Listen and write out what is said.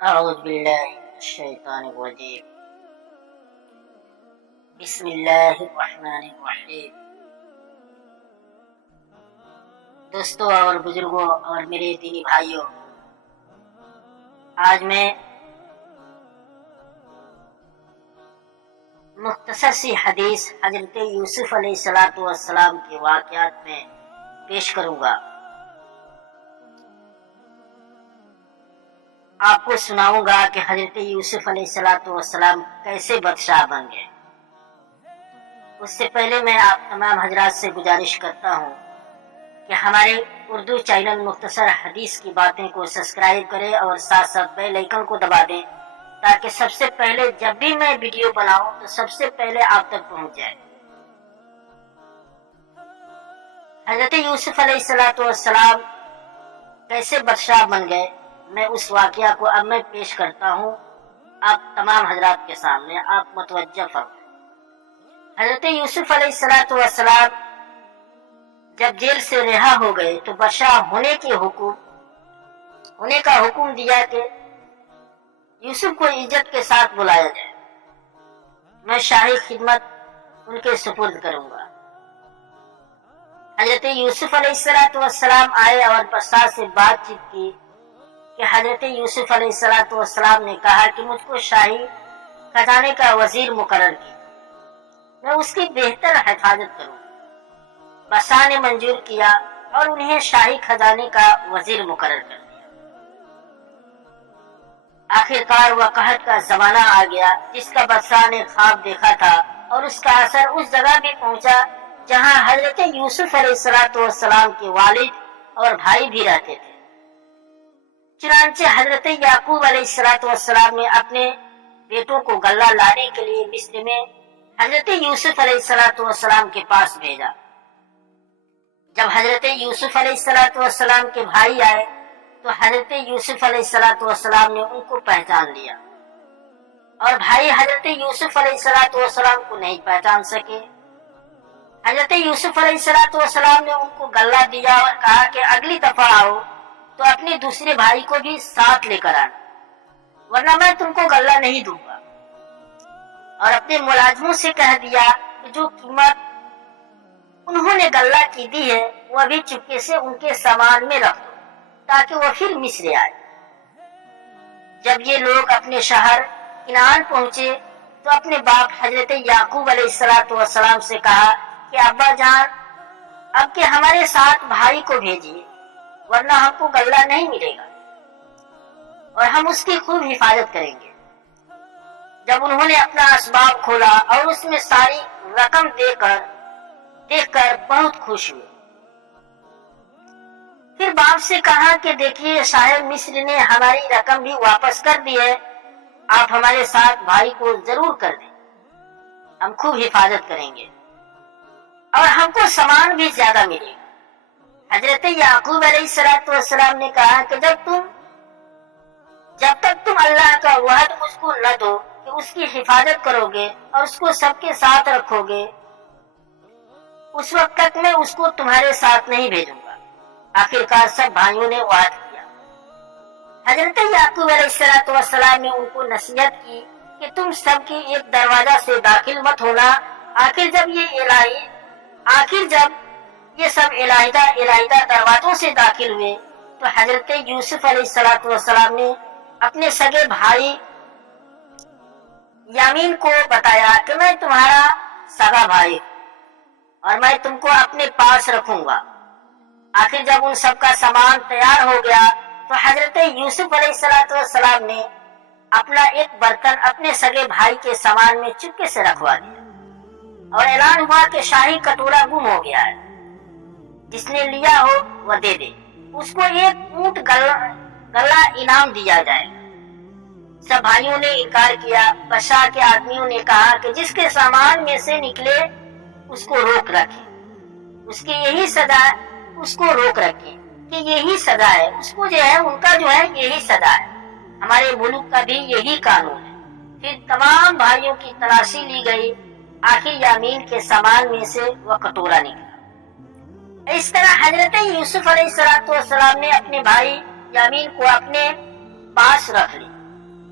أعوذ بالله من الشيطان الرجيم بسم الله الرحمن الرحیم۔ دوستوں اور بزرگوں اور میرے دینی بھائیوں، آج میں مختصر سی حدیث حضرت یوسف علیہ السلام کے واقعات میں پیش کروں گا۔ آپ کو سناؤں گا کہ حضرت یوسف علیہ السلام کیسے بادشاہ بن گئے۔ اس سے پہلے میں آپ تمام حضرات سے گزارش کرتا ہوں کہ ہمارے اردو چینل مختصر حدیث کی باتیں کو سبسکرائب کریں اور ساتھ ساتھ بیل آئیکن کو دبا دیں تاکہ سب سے پہلے جب بھی میں ویڈیو بناؤں تو سب سے پہلے آپ تک پہنچ جائے۔ حضرت یوسف علیہ السلام کیسے بادشاہ بن گئے، میں اس واقعہ کو اب میں پیش کرتا ہوں آپ تمام حضرات کے سامنے، آپ متوجہ فرمائیں۔ حضرت یوسف علیہ السلام جب جیل سے رہا ہو گئے تو بادشاہ ہونے کا حکم دیا کہ یوسف کو عزت کے ساتھ بلایا جائے، میں شاہی خدمت ان کے سپرد کروں گا۔ حضرت یوسف علیہ السلام آئے اور بادشاہ سے بات چیت کی کہ حضرت یوسف علیہ السلام نے کہا کہ مجھ کو شاہی خزانے کا وزیر مقرر کیا، میں اس کی بہتر حفاظت کروں۔ بادشاہ نے منظور کیا اور انہیں شاہی خزانے کا وزیر مقرر کر دیا۔ آخرکار وقحت کا زمانہ آ گیا جس کا بادشاہ نے خواب دیکھا تھا، اور اس کا اثر اس جگہ بھی پہنچا جہاں حضرت یوسف علیہ السلام کے والد اور بھائی بھی رہتے تھے۔ چنانچہ حضرت یعقوب علیہ السلام نے اپنے بیٹوں کو غلہ لانے کے لیے مصر میں حضرت یوسف علیہ السلام کے پاس بھیجا۔ جب حضرت یوسف علیہ السلام کے بھائی آئے تو حضرت یوسف علیہ السلام نے ان کو پہچان لیا، اور بھائی حضرت یوسف علیہ السلام کو نہیں پہچان سکے۔ حضرت یوسف علیہ السلام نے ان کو غلہ دیا اور کہا کہ اگلی دفعہ آؤ تو اپنے دوسرے بھائی کو بھی ساتھ لے کر آنا، ورنہ میں تم کو غلہ نہیں دوں گا۔ اور اپنے ملازموں سے کہہ دیا کہ جو قیمت انہوں نے غلہ کی دی ہے وہ ابھی چپکے سے ان کے سامان میں رکھ دو تاکہ وہ پھر مصر آئے۔ جب یہ لوگ اپنے شہر کنعان پہنچے تو اپنے باپ حضرت یعقوب علیہ السلام سے کہا کہ ابا جان، اب کہ ہمارے ساتھ بھائی کو بھیجیے، ورنہ ہم کو غلہ نہیں ملے گا اور ہم اس کی خوب حفاظت کریں گے۔ جب انہوں نے اپنا اسباب کھولا اور اس میں ساری رقم دیکھ کر بہت خوش ہوئے۔ پھر باپ سے کہا کہ دیکھیے شاید مصر نے ہماری رقم بھی واپس کر دی ہے، آپ ہمارے ساتھ بھائی کو ضرور کر دیں، ہم خوب حفاظت کریں گے اور ہم کو سامان بھی زیادہ ملے گا۔ حضرت یعقوب علیہ السلام نے کہا کہ جب تک تم اللہ کا وعد مجھ کو نہ دو کہ اس کی حفاظت کرو گے اور اس کو سب کے ساتھ رکھو گے، اس وقت تک میں اس کو تمہارے ساتھ نہیں بھیجوں گا۔ آخرکار سب بھائیوں نے وعد کیا۔ حضرت یعقوب علیہ السلام نے ان کو نصیحت کی کہ تم سب کی ایک دروازہ سے داخل مت ہونا، آخر جب یہ سب علیحدہ دروازوں سے داخل ہوئے تو حضرت یوسف علیہ السلام نے اپنے سگے بھائی یامین کو بتایا کہ میں تمہارا سگا بھائی ہوں اور میں تم کو اپنے پاس رکھوں گا۔ آخر جب ان سب کا سامان تیار ہو گیا تو حضرت یوسف علیہ السلام نے اپنا ایک برتن اپنے سگے بھائی کے سامان میں چپکے سے رکھوا دیا، اور اعلان ہوا کہ شاہی کٹورا گم ہو گیا ہے، جس نے لیا ہو وہ دے دے، اس کو ایک اونٹ غلہ انعام دیا جائے گا۔ سب بھائیوں نے انکار کیا۔ بادشاہ کے آدمیوں نے کہا کہ جس کے سامان میں سے نکلے اس کو روک رکھیں، اس کی یہی سزا ہے، اس کو روک رکھیں کہ یہی سزا ہے، اس کو جو ہے ان کا جو ہے یہی سزا ہے، ہمارے ملک کا بھی یہی قانون ہے۔ پھر تمام بھائیوں کی تلاشی لی گئی، آخر یامین کے سامان میں سے وہ کٹورا نکلا۔ اس طرح حضرت یوسف علیہ السلام نے اپنے بھائی یامین کو اپنے پاس رکھ لی